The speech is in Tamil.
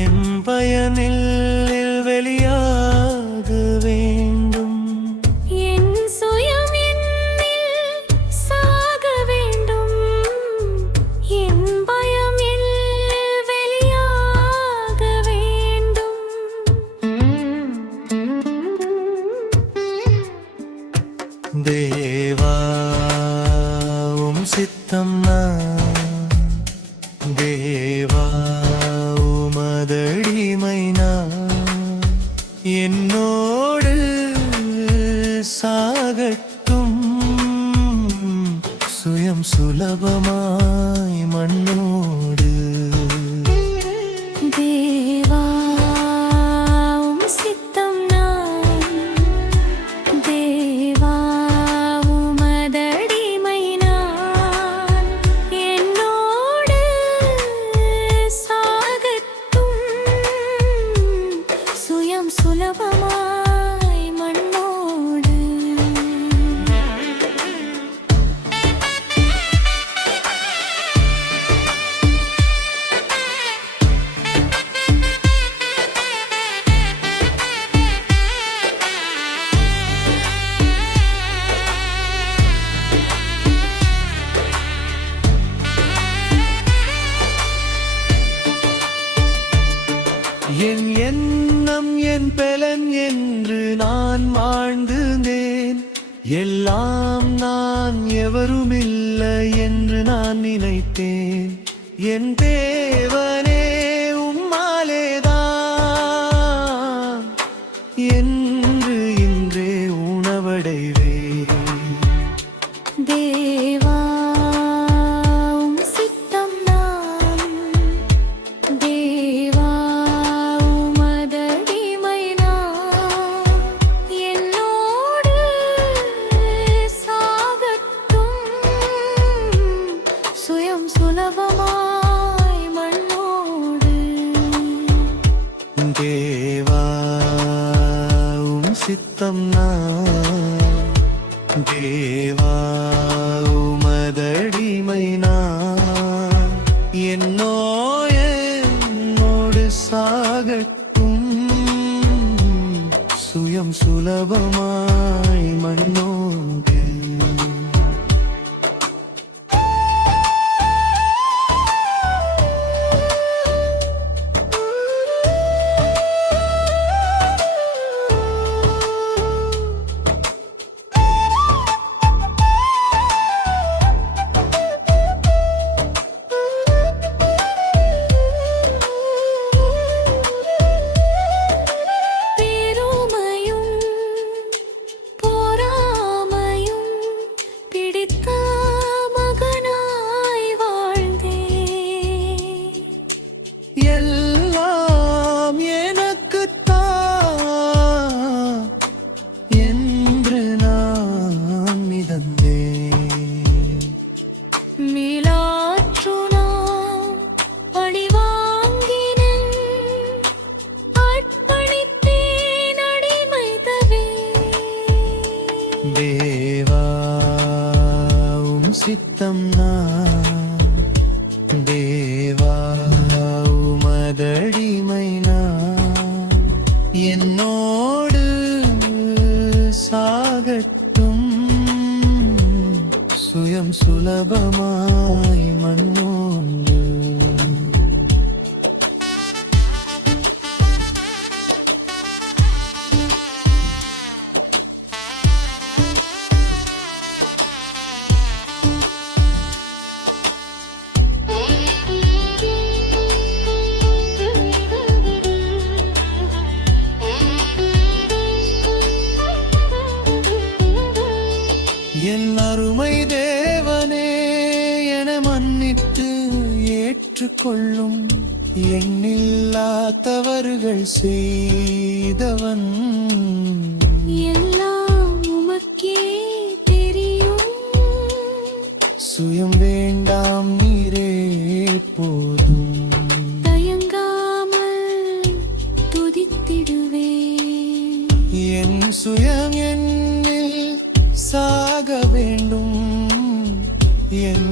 என் பயனில் வெளியாக வேண்டும். என் சுயம் என்னில் சாக வேண்டும். என் பயம் என்னில் வெளியாக வேண்டும். தேவா உம் சித்தம் நான், தேவா உமதடிமை நான், என்னோடு சாகட்டும் சுயம் சுலபமாய் மண்ணோடு. தேவா உம் சித்தம் நான், தேவா உமதடிமை நான், என்னோடு சாகட்டும் சுயம் சுலபமாய் மண்ணோடு. என் எண்ணம் என் பலன் என்று நான் வாழ்ந்திருந்தேன். எல்லாம் நான் எவருமில்லை என்று நான் நினைத்தேன். என் தேவனே உம்மாலேதான் என்று இன்றே உணவடைவேன். தேவா உம் சித்தம் நான், தேவா உமதடிமை நான், என்னோடு சாகட்டும் சுயம் சுலபமாய் மண்ணோடு. தேவா உம் சித்தம் நான், தேவா உமதடிமை நான், என்னோடு சாகட்டும் சுயம் சுலபமாய் மண்ணோடு. பெருமையும் பொறாமையும் பிடித்த மகனாய் வாழ்ந்தேன். எல்லாம் எனக்குத்தான் என்று நான் மிதந்தேன். மீளாற்று நான் பழிவாங்கினேன். அர்ப்பணித்தேன் அடிமை தவே. தேவா உம் சித்தம் நான், தேவா உமதடிமை நான், என்னோடு சாகட்டும் சுயம் சுலபமாய் மண்ணோடு. என் அருமை தேவனே என மன்னித்து ஏற்றுக்கொள்ளும். எண்ணில்லா தவறுகள் செய்தவன், எல்லாம் உமக்கே தெரியும். சுயம் வேண்டாம் நீரே போதும். தயங்காமல் துதித்திடுவேன். என் சுயம் என்னில் சாக வேண்டும். என்